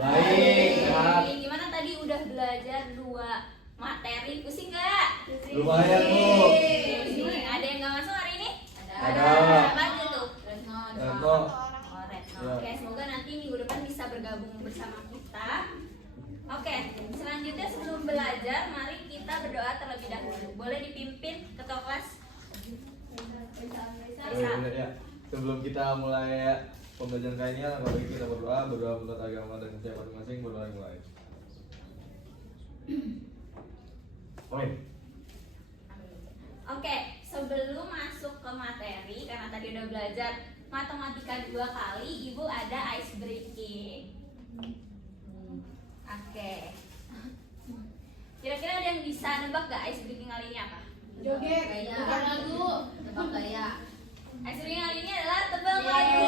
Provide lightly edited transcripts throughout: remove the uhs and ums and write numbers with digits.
Baik. Gimana tadi udah belajar 2 materi, pusing nggak? Lumayan, Bu. Ada yang nggak masuk hari ini? Ada. Apa aja tuh? Retno. Oh, Retno. Ya. Oke, semoga nanti minggu depan bisa bergabung bersama kita. Oke, selanjutnya sebelum belajar, mari kita berdoa terlebih dahulu. Boleh dipimpin ketua kelas? Ya. Sebelum kita mulai pembelajaran kali ini, mari kita berdoa menurut agama dan siapa masing-masing. Berdoa mulai. Amin. Oke, sebelum masuk ke materi, karena tadi udah belajar matematika 2 kali, Ibu ada ice breaking. Oke. Kira-kira ada yang bisa nebak gak ice breaking kali ini apa? Joget, Gaya. bukan lagu. Tebak gaya. Ice breaking kali ini adalah tebak lagu.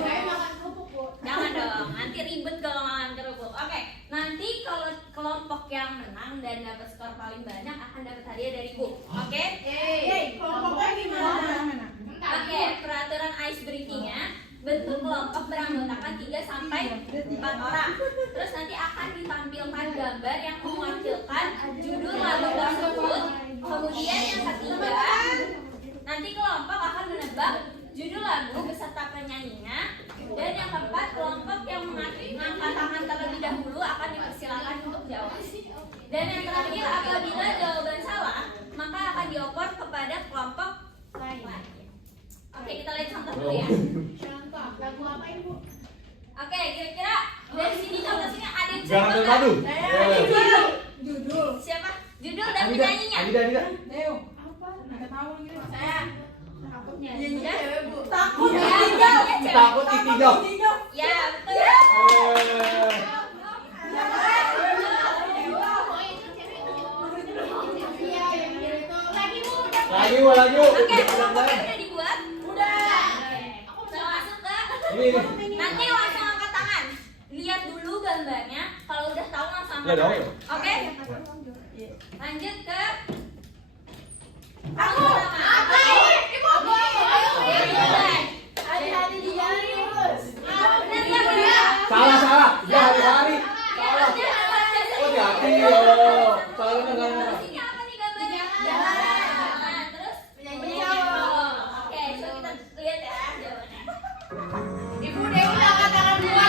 Saya makan kerupuk, Bu. Jangan dong, nanti ribet kalau makan kerupuk. Oke, nanti kalau kelompok yang menang dan dapat skor paling banyak akan dapat hadiah dari Ibu. Oke? Kelompoknya gimana? Oke, peraturan ice breaking-nya bentuk kelompok beranggotakan 3 sampai 4 orang. Terus nanti akan ditampilkan gambar yang mewakilkan judul lagu tersebut. Kemudian yang ketiga, nanti kelompok akan menebak judul lagu beserta penyanyinya. Dan yang keempat, kelompok yang mengangkat tangan terlebih dahulu akan dipersilakan untuk jawab. Dan yang terakhir, apabila jawaban salah, maka akan dioper kepada kelompok lain. Oke, kita lihat contoh dulu ya. Contoh, lagu apa ini, Bu? Oke, kira-kira dari sini contoh sini ada yang bisa Jangan nebak terpadu. nggak? Judul. Siapa? Judul dan penyanyinya. Adida. Deo. Apa? Nggak tahu gitu. Saya. Takutnya. Nyanyinya cewek, Bu. Takut Ya, ditinggal. nyanyinya cewek. Takut ditinggal. Ya, betul. Iya, yang itu. Lagi, Bu. Lagi, Bu, lagi. Oke, kelompoknya udah dibuat? Udah. Aku bisa masuk ke. Ini. Nanti langsung angkat tangan. Lihat dulu gambarnya. Kalau udah tahu langsung angkat Udah tahu tangan. ya? Oke? Lanjut ke Aku. Oke. Ibu. Ya, mulai. Hati-hati di jalan, Bos. Benar nggak, benar? Salah. Ya, hari-hari. Salah. Oh, hati. Oh, salah enggak. Ini apa nih gambarnya? Jalan. Jalan. Terus Penyanyi. Oke, coba kita lihat ya jawabannya. Ibu Dewi angkat tangan dua.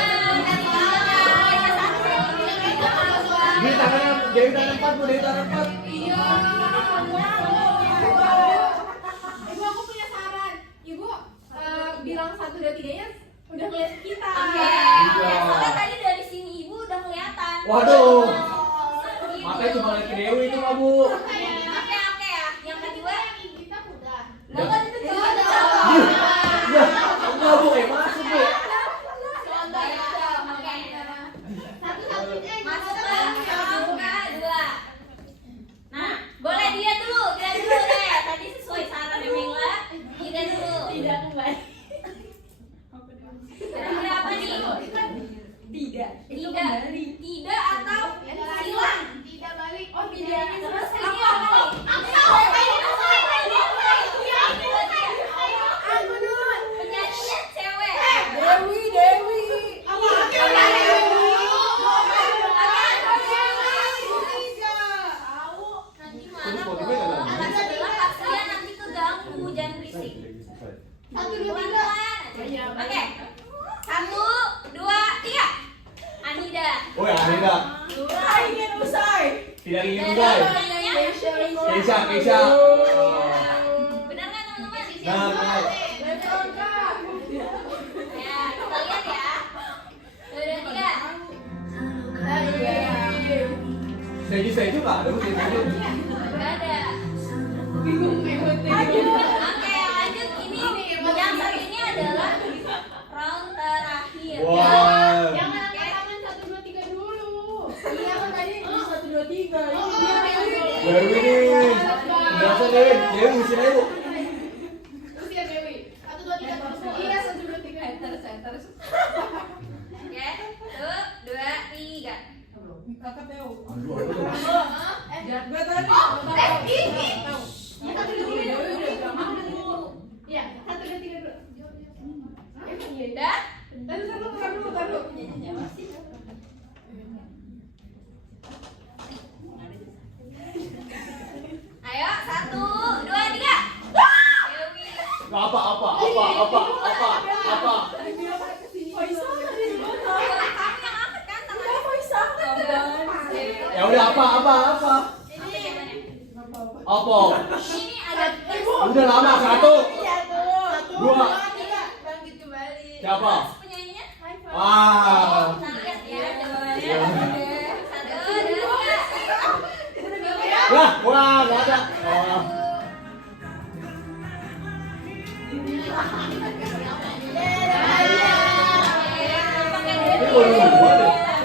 Ini tangannya Dewi tangan 4, Bu, Dewi tangan 4. Iya. Ibu, aku punya saran. Ibu bilang 1, 2, 3-nya udah ngeliat kita. Oke. Iya. Soalnya tadi dari sini Ibu udah kelihatan. Waduh. Gitu. Makanya cuma lihat ke Dewi itu, Bu. Oke ya. Yang kedua. Kita udah. Lah kan itu Ya, cowok. enggak, Bu, masuk, Bu. Oke. Satu-satunya yang Masuk ke kita angka 2. Nah, boleh dia dulu deh. Tadi sesuai saran Mila. Dia dulu. tidak kembali. Kira-kira apa nih? Tidak atau silang? Tidak balik. Oh, tidak. Terus ini apa nih? Aku dulu. Penyanyinya cewek. Dewi. Apa? Nanti Terus mana Spotify nggak ada? anak sebelah kasihan nanti keganggu, jangan berisik. 1, 2, 3. Oke. 1, 2, 3. Anida. Oh, ya, Adida. Ingin usai. Tidak ingin Dan mulai. penyanyinya Keisha. benar nggak teman-teman? Nah, benar. Ya, kita lihat ya. 2, 3. Saya juga ada, Bu, saya juga. Nggak ada. Bingung ngikutin. Oke, lanjut. Ini yang satu ini adalah round terakhir. Wow. Jangan angkat tangan 1, 2, 3 dulu. Iya kan tadi 1, 2, 3. Dewi nih. Berasa Dewi? Dewi usin aja, Bu. Usia Dewi. 1, 2, 3 terus. Iya 1, 2, 3. Terus. Oke, 1, 2, 3. Kakak Teo. Aduh, Gue tadi. Ini. Ya 1, 2, 3 dulu. Iya 1, 2, 3 dulu. Udah? Taruh. Apa? Ini jawabannya. Apa? Ini ada Udah lama, 1. Dua. Bangkit kembali. Siapa? Terus penyanyinya. Wah. Kita lihat ya jawabannya. Iya. Satu, dua, tiga. Wah, nggak ada. Oh. Ini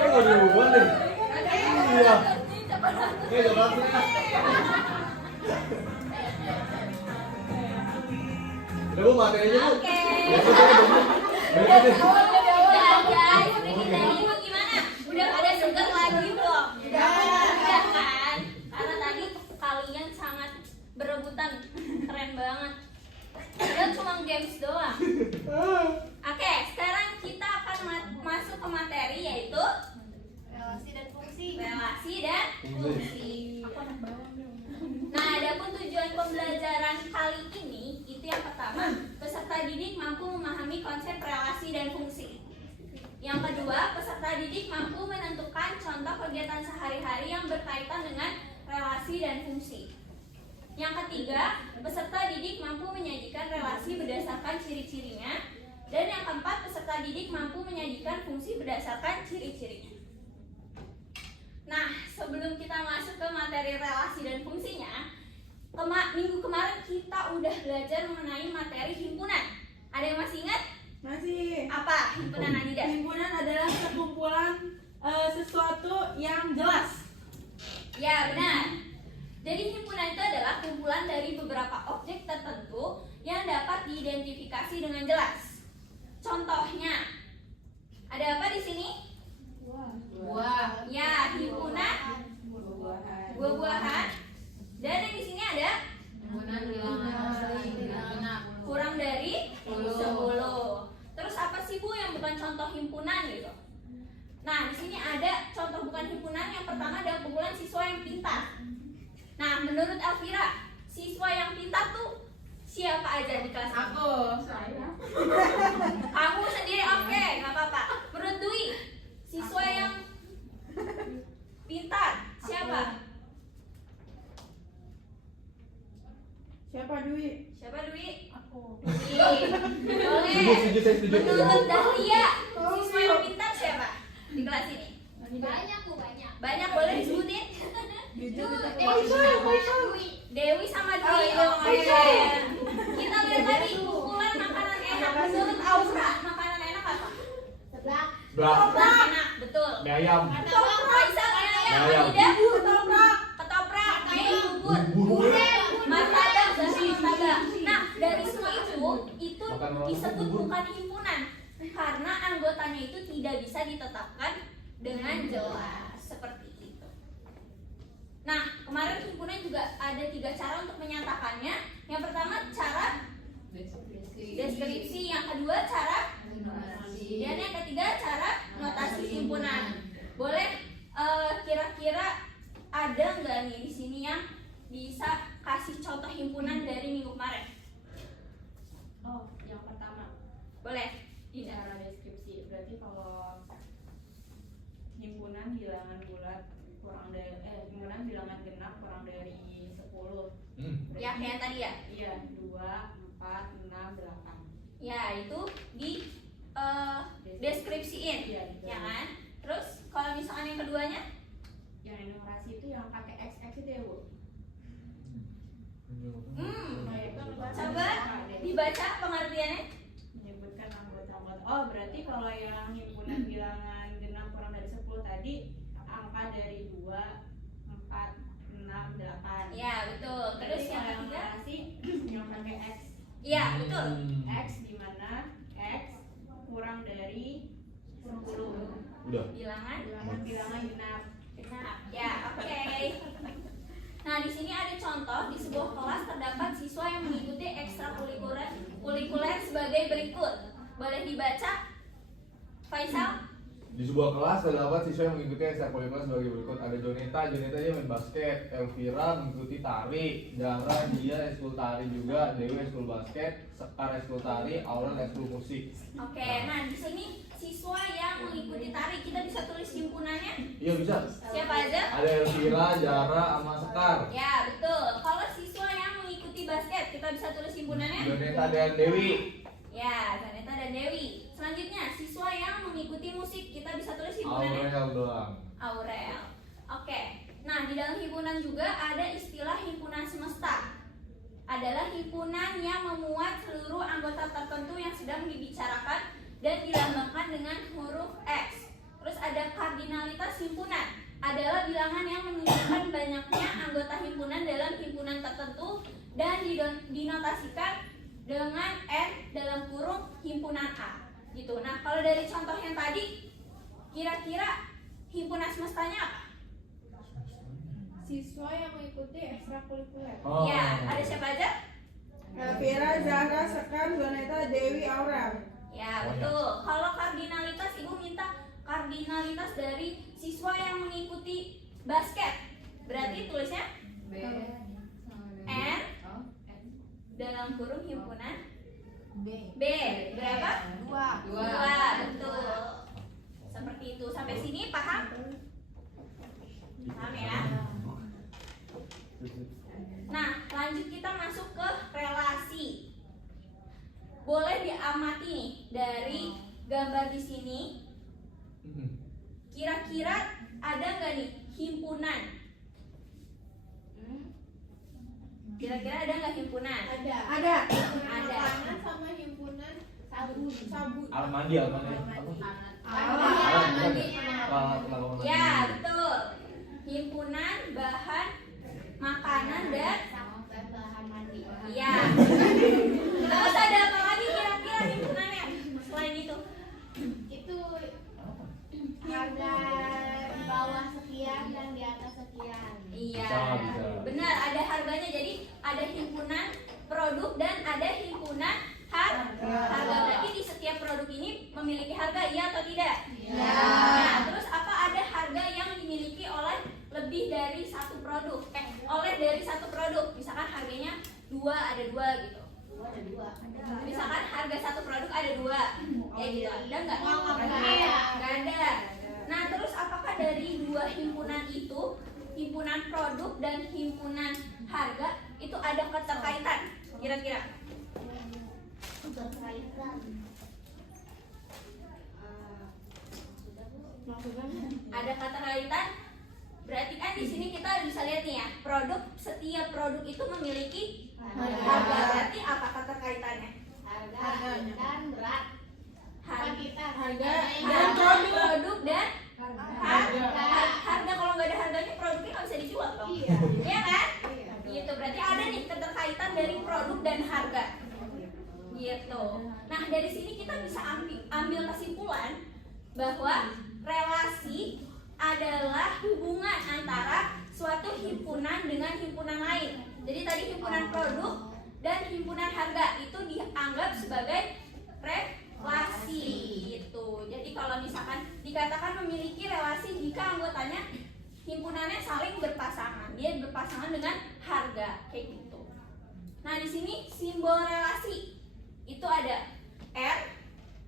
mau dirubah deh. Iya. Coba. Udah Bu, materinya Bu. Oke. Udah deh. Udah guys, Ricky dan Ibu gimana? Udah pada seger lagi belum? Udah kan? Karena tadi kalian sangat berebutan, keren banget. Udah cuma games doang. Oke, sekarang kita akan masuk ke materi yaitu Relasi dan fungsi. relasi dan fungsi. Nah, adapun tujuan pembelajaran kali ini itu yang pertama, peserta didik mampu memahami konsep relasi dan fungsi. Yang kedua, peserta didik mampu menentukan contoh kegiatan sehari-hari yang berkaitan dengan relasi dan fungsi. Yang ketiga, peserta didik mampu menyajikan relasi berdasarkan ciri-cirinya. Dan yang keempat, peserta didik mampu menyajikan fungsi berdasarkan ciri-cirinya. Nah, sebelum kita masuk ke materi relasi dan fungsinya, minggu kemarin kita udah belajar mengenai materi himpunan. Ada yang masih ingat? Masih. Apa himpunan Adida? Himpunan adalah sekumpulan sesuatu yang jelas. Ya, benar. Jadi himpunan itu adalah kumpulan dari beberapa objek tertentu yang dapat diidentifikasi dengan jelas. Contohnya, ada apa di sini? Buah. Ya, himpunan buah-buahan. Dan yang di sini ada Himpunan bilangan genap. kurang dari 10. Terus apa sih Bu yang bukan contoh himpunan gitu? Nah, di sini ada contoh bukan himpunan. Yang pertama ada kumpulan siswa yang pintar. Nah, menurut Elvira, siswa yang pintar tuh siapa aja di kelas ini? Aku. Kamu sendiri oke, nggak apa-apa. Menurut Dwi, siswa yang pintar siapa? Siapa Dwi? Siapa Dwi? Aku. Dwi. Boleh. Setuju. Menurut Dahlia, siswa yang pintar siapa di kelas ini? Banyak Bu, banyak. Banyak, boleh disebutin? Dewi. Dewi sama Dwi. Oh, iya, Oke. iya. Kita lihat tadi kumpulan makanan enak. Menurut Aura, makanan enak apa? Sebelah. Ketoprak enak, betul. Mie ayam. Faisal mie ayam, Ayam. Adida ketoprak, Mei bubur, martabak, bakso martabak. Nah, dari semua itu disebut bukan himpunan karena anggotanya itu tidak bisa ditetapkan dengan jelas seperti itu. Nah, kemarin himpunan juga ada 3 cara untuk menyatakannya. Yang pertama cara deskripsi, yang kedua cara, dan yang ketiga cara notasi himpunan. Boleh kira-kira ada nggak nih di sini yang bisa kasih contoh himpunan dari minggu kemarin? Oh, yang pertama Boleh. Tidak. cara deskripsi. Berarti kalau himpunan bilangan bulat kurang dari himpunan bilangan genap kurang dari 10. Ya kayak tadi ya. Iya, 2, 4, 6, 8. Ya itu di deskripsiin, Iya, gitu. ya kan? Terus kalau misalkan yang keduanya, Yang enumerasi itu yang pakai XX itu ya, Bu. hmm, Nah, itu coba dibaca pengertiannya. menyebutkan anggota-anggota. Oh, berarti kalau yang himpunan bilangan genap kurang dari 10 tadi angka dari 2, 4, 6, 8. Ya betul. Terus yang ketiga, enumerasi yang pakai X. iya betul. X di mana X kurang dari 10. Udah. Bilangan Bilangan genap. genap. Ya oke. Nah di sini ada contoh di sebuah kelas terdapat siswa yang mengikuti ekstrakurikuler sebagai berikut. Boleh dibaca, Faisal? Di sebuah kelas terdapat siswa yang mengikuti ekstrakurikuler sebagai berikut. Ada Jonita dia main basket, Elvira mengikuti tari, Dara dia ekskul tari juga, Dewi ekskul basket, Sekar ekskul tari, Aurel ekskul musik. Oke, nah di sini siswa yang mengikuti tari kita bisa tulis himpunan himpunannya? Iya bisa. Siapa aja? Ada Elvira, Jara, sama Sekar. Ya, betul. Kalau siswa yang mengikuti basket, kita bisa tulis himpunannya? Joneta dan Dewi. Ya, Zaneta dan Dewi. Selanjutnya, siswa yang mengikuti musik, kita bisa tulis himpunannya? Aurel doang. Aurel. Oke. Nah, di dalam himpunan juga ada istilah himpunan semesta. Adalah himpunan yang memuat seluruh anggota tertentu yang sedang dibicarakan dan dilambangkan dengan huruf X. Terus ada kardinalitas himpunan. Adalah bilangan yang menunjukkan banyaknya anggota himpunan dalam himpunan tertentu dan dinotasikan dengan N dalam kurung himpunan A. Gitu. Nah, kalau dari contoh yang tadi, kira-kira himpunan semestanya apa? Siswa yang mengikuti ekstrakurikuler. Oh. Ya, ada siapa aja? Elvira, Zahra, Sekar, Zoneta, Dewi, Aurel. Ya, betul. Kalau kardinalitas, Ibu minta kardinalitas dari siswa yang mengikuti basket. Berarti tulisnya N dalam kurung himpunan B. Berapa? 2. Betul. Seperti itu. Sampai sini paham? Paham ya? Nah, lanjut kita masuk ke relasi. Boleh diamati nih dari gambar di sini. Kira-kira ada nggak nih himpunan? Kira-kira ada nggak himpunan? Ada. Ada. Himpunan Ada. makanan sama himpunan sabun. Almandi. Apa? Almandi. Ya, betul. Himpunan bahan makanan dan iya. Terus ada apa lagi kira-kira himpunannya selain itu? Itu harga di bawah sekian dan di atas sekian. Iya. Bisa. Benar, ada harganya. Jadi ada himpunan produk dan ada himpunan harga. Berarti di setiap produk ini memiliki harga, iya atau tidak? Iya. Nah, terus apa ada harga yang dimiliki oleh lebih dari satu produk? Oleh dari satu produk. Misalkan harganya 2, ada 2 gitu. Ada 2. Misalkan harga satu produk ada 2. Ya gitu. Ada nggak? Nggak ada. Nah, terus apakah dari 2 himpunan itu, himpunan produk dan himpunan harga itu ada keterkaitan? Kira-kira? Berkaitan. Ada keterkaitan? Berarti kan di sini kita bisa lihat nih ya, setiap produk itu memiliki harga. Berarti apa keterkaitannya? Harga dan berat. Harga dan produk dan harga. Harga kalau nggak ada harganya produknya nggak bisa dijual dong. Iya kan? Gitu. Berarti ada nih keterkaitan dari produk dan harga. Gitu. Nah, dari sini kita bisa ambil kesimpulan bahwa relasi adalah hubungan antara suatu himpunan dengan himpunan lain. Jadi tadi himpunan produk dan himpunan harga itu dianggap sebagai relasi gitu. Jadi kalau misalkan dikatakan memiliki relasi jika anggotanya himpunannya saling berpasangan, dia berpasangan dengan harga kayak gitu. Nah, di sini simbol relasi itu ada R,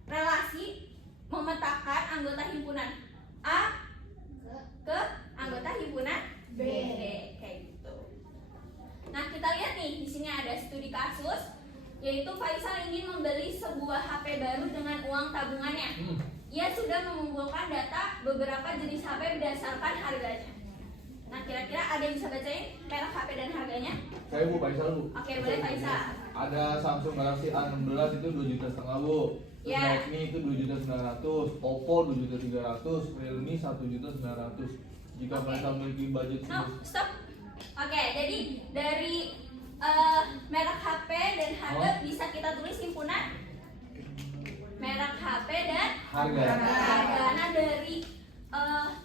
relasi memetakan anggota himpunan A ke anggota himpunan B kayak gitu. Nah, kita lihat nih di sini ada studi kasus, yaitu Faisal ingin membeli sebuah HP baru dengan uang tabungannya. Ia sudah mengumpulkan data beberapa jenis HP berdasarkan harganya. Nah, kira-kira ada yang bisa bacain merek HP dan harganya? Saya Bu Faisal Bu. Oke, boleh Faisal. Ada Samsung Galaxy A16 itu 2,5 juta Bu. Terus Ya. Redmi itu 2.900.000, Oppo 2.300.000, Realme 1.900.000. Jika Oke. Faisal memiliki budget No, stop. Oke, jadi dari merek HP dan harga bisa kita tulis himpunan merek HP dan harga. harga. Nah, dari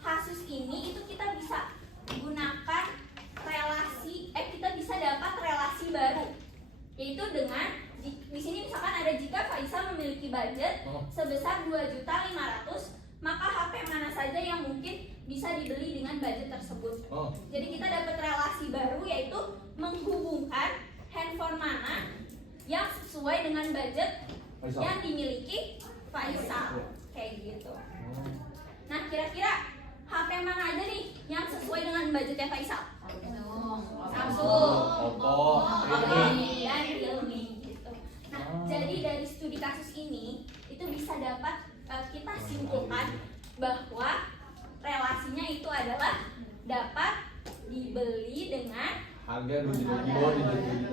kasus ini itu kita bisa gunakan relasi, kita bisa dapat relasi baru, yaitu dengan di sini misalkan ada jika Faisal memiliki budget sebesar 2.500.000, maka HP mana saja yang mungkin bisa dibeli dengan budget tersebut. Jadi kita dapat relasi baru, yaitu menghubungkan handphone mana yang sesuai dengan budget Faisal. yang dimiliki Faisal kayak gitu. Nah, kira-kira HP mana aja nih yang sesuai dengan budgetnya Faisal? Samsung. Samsung, Oppo, Realme. dan Realme gitu. Nah, jadi dari studi kasus ini itu bisa dapat kita simpulkan bahwa relasinya itu adalah dapat dibeli dengan Harga 2 juta dengan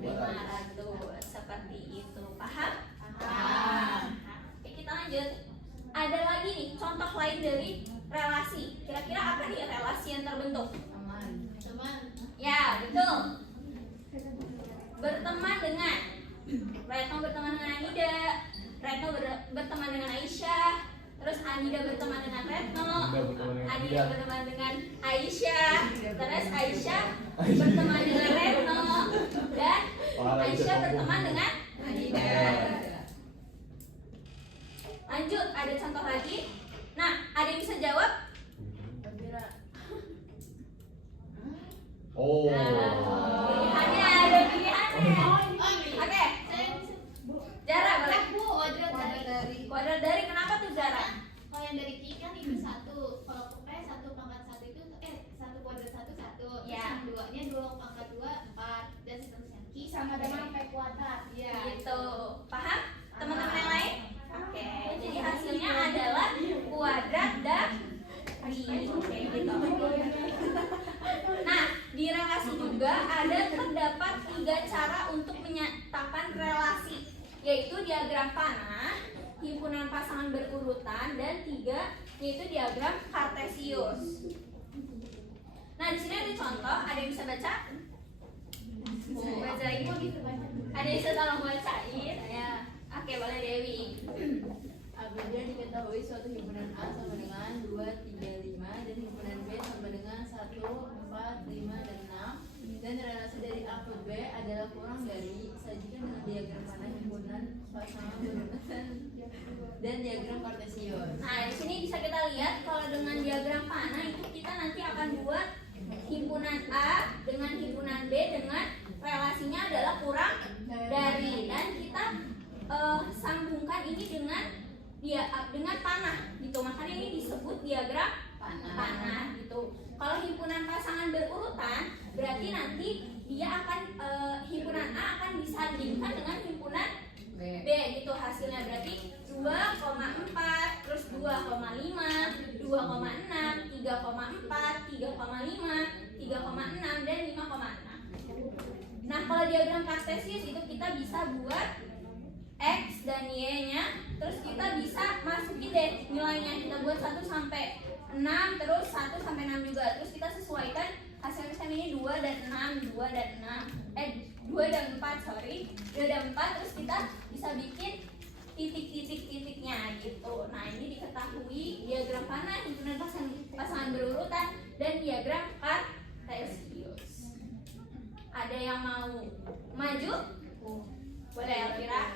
2.500.000 seperti itu. Paham? Paham. Oke, kita lanjut. Ada lagi nih contoh lain dari relasi. Kira-kira apa nih relasi yang terbentuk? Teman. Ya, betul. Berteman dengan Retno berteman dengan Anida, Retno berteman dengan Aisyah, terus Anida berteman dengan Retno, Anida berteman dengan Aisyah, terus Aisyah berteman dengan Retno, dan Aisyah berteman dengan Anida. Lanjut, ada contoh lagi. Nah, ada yang bisa jawab? Oh. Pilihannya ada pilihannya. Oke, Zara boleh. Bu, Kuadrat dari Kenapa tuh Zara? Kalau yang dari Ki kan itu 1. Kalau pokoknya 1 pangkat 1 itu 1 kuadrat 1 1. Ya. Yang duanya 2 pangkat 2 4 dan seterusnya. Ki sama dengan P kuadrat. Iya. Gitu. Paham? Teman-teman yang lain? Oke, jadi hasilnya adalah kuadrat dari gitu. Nah, di relasi juga terdapat 3 cara untuk menyatakan relasi, yaitu diagram panah, himpunan pasangan berurutan, dan 3 yaitu diagram kartesius. Nah, di sini ada contoh, ada yang bisa baca? Bacain. Ada yang bisa tolong bacain? Ya. Oke, boleh Dewi. Apabila diketahui suatu himpunan A sama dengan 2, 3, 5 dan himpunan B sama dengan 1, 4, 5, dan 6 dan relasi dari A ke B adalah kurang dari, sajikan dengan diagram panah himpunan pasangan berurutan dan diagram kartesius. Nah, di sini bisa kita lihat kalau dengan diagram panah itu kita nanti akan buat himpunan A dengan himpunan B dengan relasinya adalah kurang dari, dan kita sambungkan ini dengan panah gitu. Makanya ini disebut diagram panah gitu. Kalau himpunan pasangan berurutan berarti nanti dia akan himpunan A akan disandingkan dengan himpunan B gitu. Hasilnya berarti 2,4 terus 2,5, 2,6, 3,4, 3,5, 3,6 dan 5,6. Nah, kalau diagram kartesius itu kita bisa buat X dan Y-nya, terus kita bisa masukin deh nilainya. Kita buat 1 sampai 6, terus 1 sampai 6 juga. Terus kita sesuaikan hasilnya ini 2 dan 6, 2 dan 6. 2 dan 4, sorry. 2 dan 4, terus kita bisa bikin titik-titik-titiknya gitu. Nah, ini diketahui diagram panah, himpunan pasangan berurutan, dan diagram kartesius. Ada yang mau maju? Boleh, Elvira?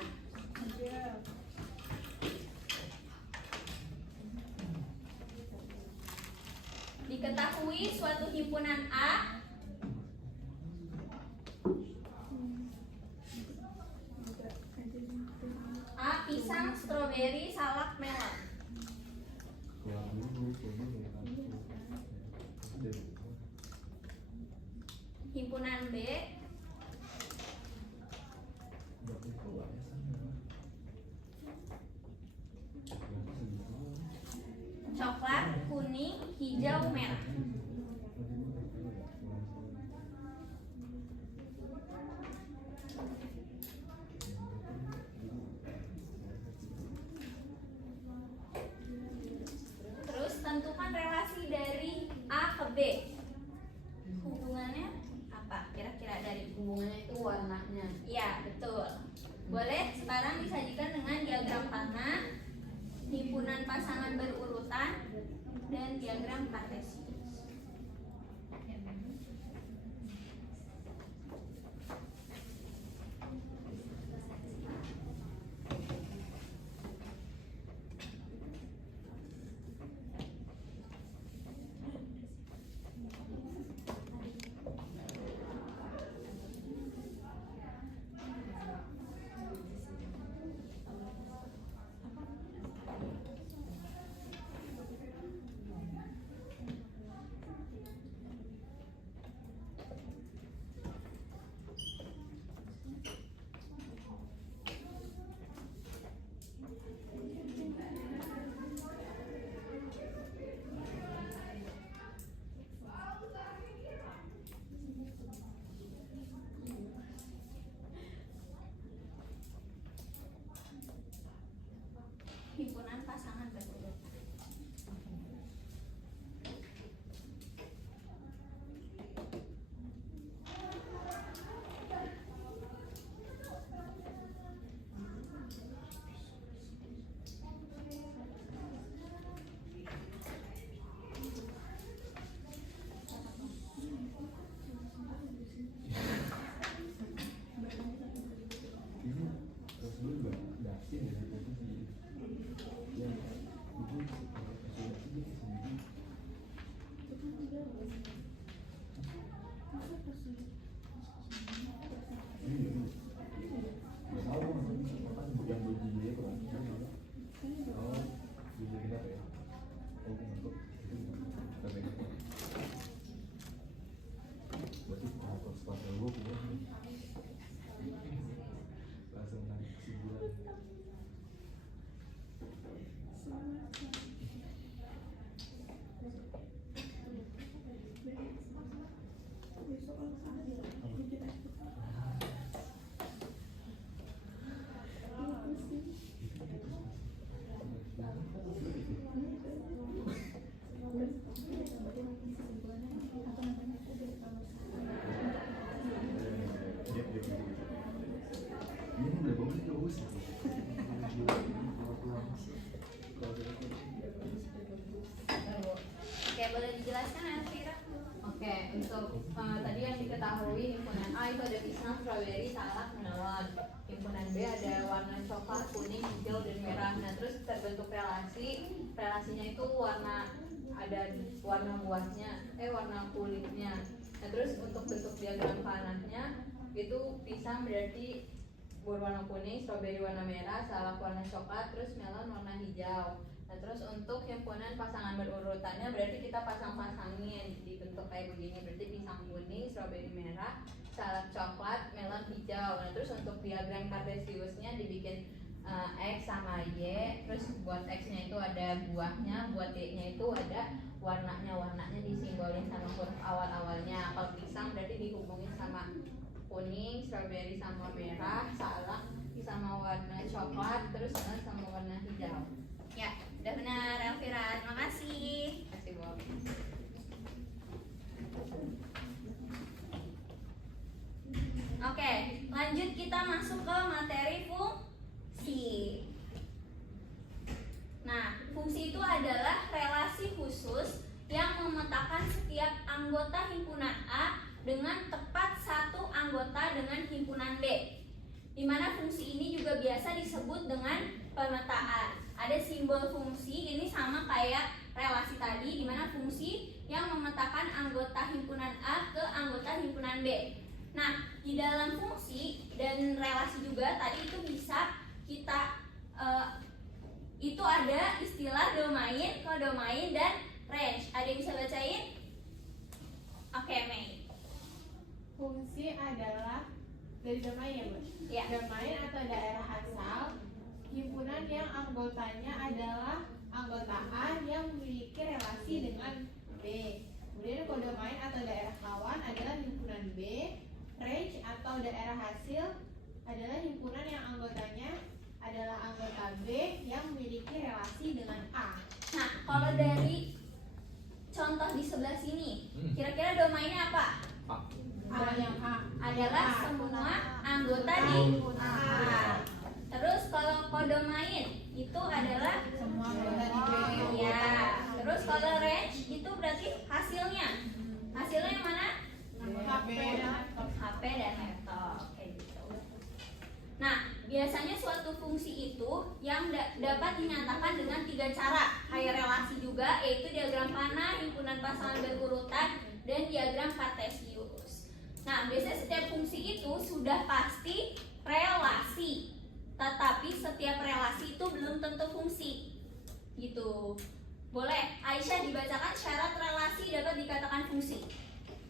Diketahui suatu himpunan A pisang, stroberi, salak, melon. Himpunan B coklat, kuning, hijau, merah. Terus tentukan relasi dari A ke B. Hubungannya apa? Kira-kira dari Hubungannya itu warnanya. iya, betul. Boleh sekarang disajikan dengan diagram panah, himpunan pasangan berurutan, dan diagram kartesius. Oh, untuk berarti kalau setelah gue langsung naik kesimpulan. Oke, boleh dijelaskan Elvira? Oke, untuk tadi yang diketahui himpunan A itu ada pisang, strawberry, salak, melon. Himpunan B ada warna coklat, kuning, hijau, dan merah. Nah, terus terbentuk relasinya itu ada warna buahnya, warna kulitnya. Nah, terus untuk bentuk diagram panahnya itu pisang berarti berwarna kuning, strawberry warna merah, salak warna coklat, terus melon warna hijau. Nah, terus untuk himpunan pasangan berurutannya berarti kita pasang-pasangin dibentuk kayak begini, berarti pisang kuning, strawberry merah, salak coklat, melon hijau. Nah, terus untuk diagram kartesiusnya dibikin X sama Y, terus buat X-nya itu ada buahnya, buat Y-nya itu ada warnanya disimbolin sama huruf awal-awalnya. Kalau pisang berarti dihubungin sama kuning, strawberry sama merah, salak sama warna coklat, terus sama warna hijau. Ya, udah benar Elvira. Terima kasih. Kasih Bu. Oke, lanjut kita masuk ke materi fungsi. Nah, fungsi itu adalah relasi khusus yang memetakan setiap anggota himpunan A dengan tepat satu anggota dengan himpunan B. Di mana fungsi ini juga biasa disebut dengan pemetaan. Ada simbol fungsi, ini sama kayak relasi tadi, di mana fungsi yang memetakan anggota himpunan A ke anggota himpunan B. Nah, di dalam fungsi dan relasi juga tadi itu bisa kita itu ada istilah domain, kodomain, dan range. Ada yang bisa bacain? Oke, Mei. Fungsi adalah dari domain ya, Bu? Ya. Domain atau daerah asal himpunan yang anggotanya adalah anggota A yang memiliki relasi dengan B. Kemudian kodomain atau daerah kawan adalah himpunan B. Range atau daerah hasil adalah himpunan yang anggotanya adalah anggota B yang memiliki relasi dengan A. Nah, kalau dari contoh di sebelah sini, kira-kira domainnya apa? A yang A Adalah semua anggota di A. Terus kalau kodomain itu adalah semua anggota di B. ya. Terus kalau range itu berarti hasilnya. Hasilnya yang mana? HP HP dan laptop kayak gitu. Nah, biasanya suatu fungsi itu yang dapat dinyatakan dengan 3 cara. Kayak relasi juga, yaitu diagram panah, himpunan pasangan berurutan, dan diagram kartesius. Nah, biasanya setiap fungsi itu sudah pasti relasi. Tetapi setiap relasi itu belum tentu fungsi. Gitu. Boleh, Aisyah dibacakan syarat relasi dapat dikatakan fungsi.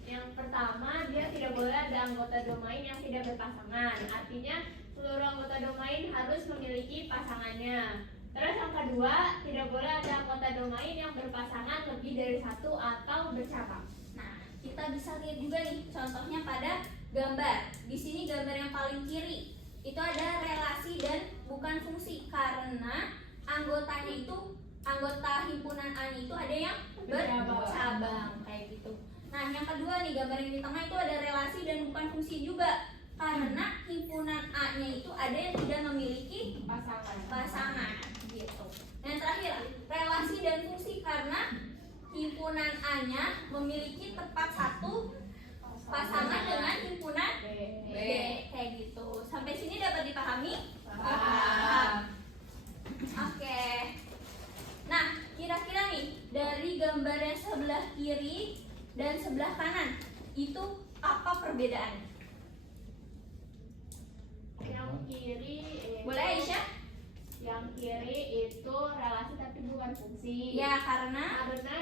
Yang pertama, dia tidak boleh ada anggota domain yang tidak berpasangan. Artinya, seluruh anggota domain harus memiliki pasangannya. Terus yang kedua, tidak boleh ada anggota domain yang berpasangan lebih dari 1 atau bercabang. Nah, kita bisa lihat juga nih contohnya pada gambar. Di sini gambar yang paling kiri itu ada relasi dan bukan fungsi karena anggotanya itu anggota himpunan A itu ada yang bercabang kayak gitu. Nah, yang kedua nih gambar yang di tengah itu ada relasi dan bukan fungsi juga karena himpunan A-nya itu ada yang tidak memiliki pasangan gitu. Dan terakhir, relasi dan fungsi karena himpunan A-nya memiliki tepat satu pasangan dengan himpunan B kayak gitu. Sampai sini dapat dipahami? Paham. Oke. Nah, kira-kira nih dari gambar yang sebelah kiri dan sebelah kanan itu apa perbedaannya? Yang kiri Boleh Aisyah? Yang kiri itu relasi tapi bukan bukan fungsi. Ya, karena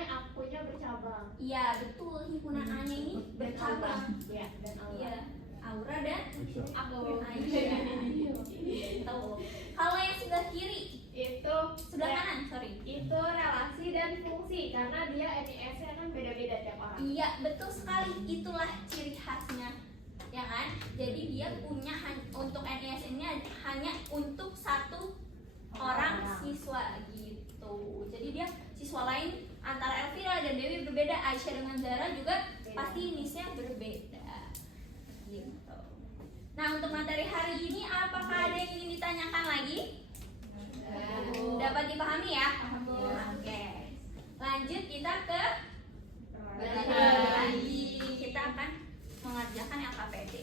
akunya bercabang. iya betul, himpunan A-nya ini bercabang. Ya, dan aura. Iya, aura dan Aku Aisyah. Gitu. Kalau yang sebelah kiri, itu sebelah ya, kanan, sorry. itu relasi dan fungsi karena dia NIS-nya kan beda-beda tiap orang. Iya, betul sekali. Itulah ciri khasnya. Ya kan? Jadi dia punya untuk NIS ini hanya untuk satu orang siswa gitu. Jadi dia siswa lain antara Elvira dan Dewi berbeda, Aisyah dengan Zara juga pasti NIS-nya berbeda. Gitu. Nah, untuk materi hari ini apakah ada yang ingin ditanyakan lagi? Dapat dipahami ya? Oke. Lanjut kita ke lagi. Kita akan mengerjakan LKPD.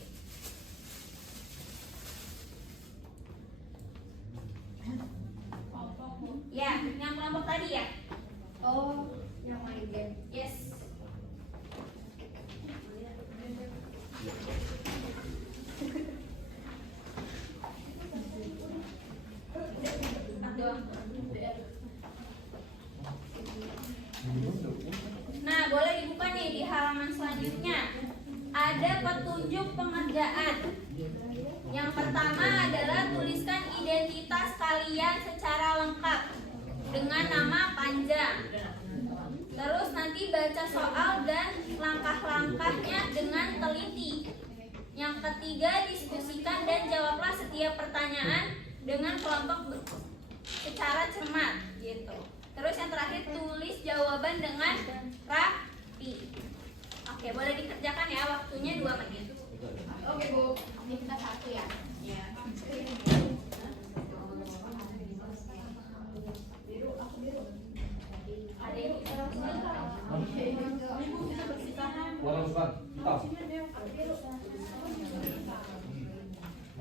Ya, yang kelompok tadi ya? Oh, yang main game. Yes. Nah, boleh dibuka nih di halaman selanjutnya. Ada petunjuk pengerjaan. Yang pertama adalah tuliskan identitas kalian secara lengkap dengan nama panjang. Terus nanti baca soal dan langkah-langkahnya dengan teliti. Yang ketiga, diskusikan dan jawablah setiap pertanyaan dengan kelompok secara cermat gitu. Terus yang terakhir, tulis jawaban dengan rapi. Oke, boleh dikerjakan ya, waktunya 2 menit. Oke, Bu. Ini kita satu ya. Iya. Ada yang Warna bukan hitam.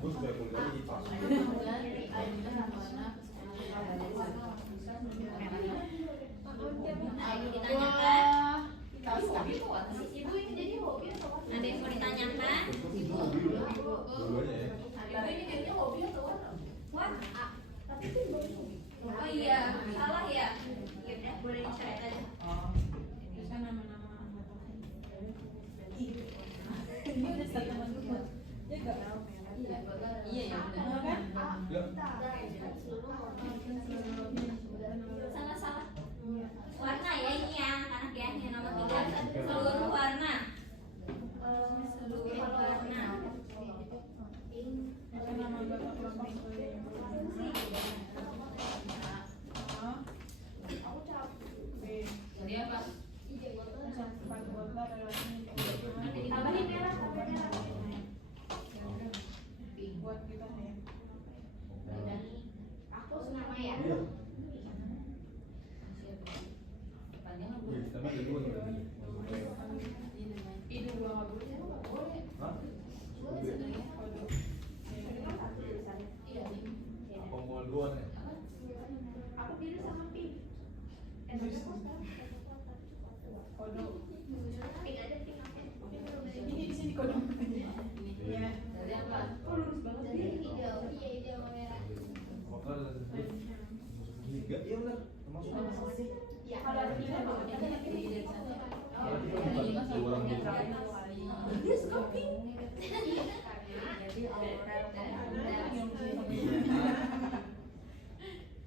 Gue sudah kuliah hitam. Ada yang ditanyakan? Ibu ini jadi hobi atau apa? Ada yang mau ditanyakan? Dua-duanya ya. Ibu ini jadinya hobi atau apa? Wah, Tapi itu baru hobi. oh iya, salah ya. Ya udah, boleh dicoret aja. Terus kan nama-nama anggota. Ini udah start teman gue. Dia enggak tahu ya. Iya ya, benar kan? Ya. Salah. Warna ya ini ya, anak-anak ya. Yang nomor 3, seluruh warna. Seluruh warna. Ada nama anggota kelompok gue. Aku capek. Jadi apa? Sampai anggota relasinya. Tambahin merah, tambah merah. Buat kita ya. Aku senama ya. Iya. Wih, tapi ada dua nih. Itu gua enggak boleh. Hah? Apa mau dua nih? Aku pilih sama pink. Kodok. Pink aja, pink apa? Ini di sini kodok. Iya. Dari apa? Oh, lurus banget Jadi nih. hijau, iya hijau merah. Apakah tiga? Iya benar. Termasuk Ya. Kalau ada tiga bawa Ini dari sana. Kalau tiga bukan dua orang gitu. dia suka pink. Jadi aura dan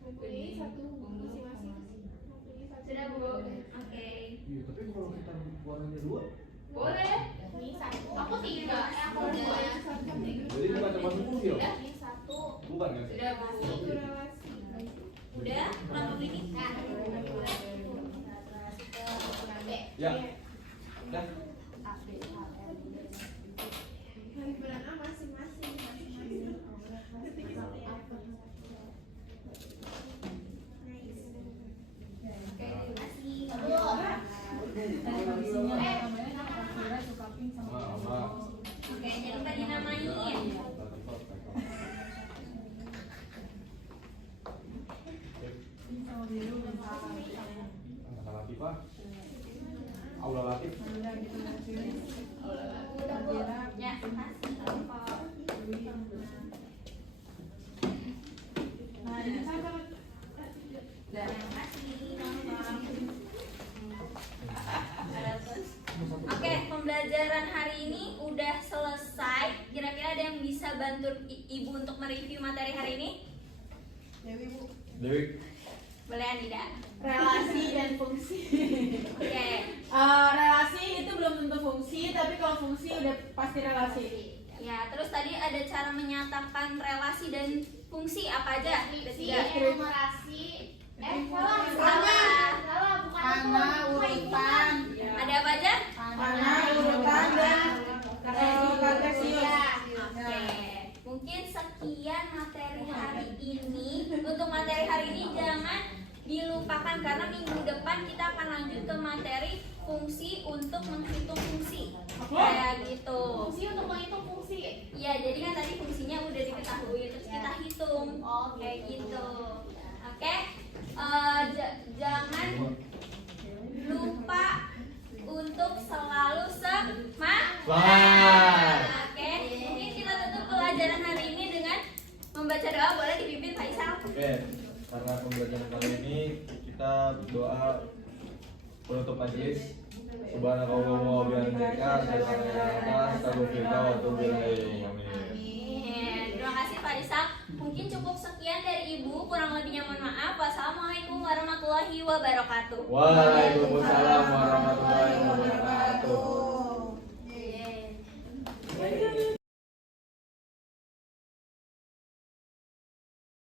Mempunyai satu masing-masing. Sudah, Bu. Oke. Iya, tapi kalau kita warnanya dua, Boleh. Ini satu. Aku tiga. Aku dua. jadi ini macam masuk fungsi loh. Ini satu. Bukan kan? sudah Bu. Itu relasi. Udah, kelompok ini. Nah, Ya. Dah. Himpunan A masing-masing. Oke, terima kasih. Isinya namanya Kira suka pink sama Sama. Oke, jangan lupa dinamain. pink sama biru dan Anak Latifah. Aula Latif. udah gitu sini. Ya, terima kasih kelompok. Nah, ini sama Terima kasih. bisa bantu Ibu untuk mereview materi hari ini? Dewi. Boleh Anida? Relasi dan fungsi. Oke. Relasi itu belum tentu fungsi, tapi kalau fungsi udah pasti relasi. Ya, terus tadi ada cara menyatakan relasi dan fungsi apa aja? Ada Fungsi, tiga. enumerasi, salah, Salah. bukan Panah, itu. urutan, Ada apa aja? panah, urutan, dan kartesius. Oke. Mungkin sekian materi hari ini. Untuk materi hari ini jangan dilupakan karena minggu depan kita akan lanjut ke materi fungsi untuk menghitung fungsi. Kayak gitu. Fungsi untuk menghitung fungsi. Iya, jadi kan tadi fungsinya udah diketahui terus kita hitung. Kayak gitu. Oke. Jangan lupa untuk selalu semangat. Oke. Mungkin kita tutup pelajaran hari ini dengan membaca doa. Boleh dipimpin Faisal? Oke, karena pembelajaran kali ini kita berdoa penutup majelis. Subhanakallahumma wa bihamdika, asyhadu an la ilaha illa anta, astaghfiruka wa atubu ilaik. Amin. Terima kasih Faisal. Mungkin cukup sekian dari Ibu. Kurang lebihnya mohon maaf. Wassalamualaikum warahmatullahi wabarakatuh. Waalaikumsalam warahmatullahi wabarakatuh.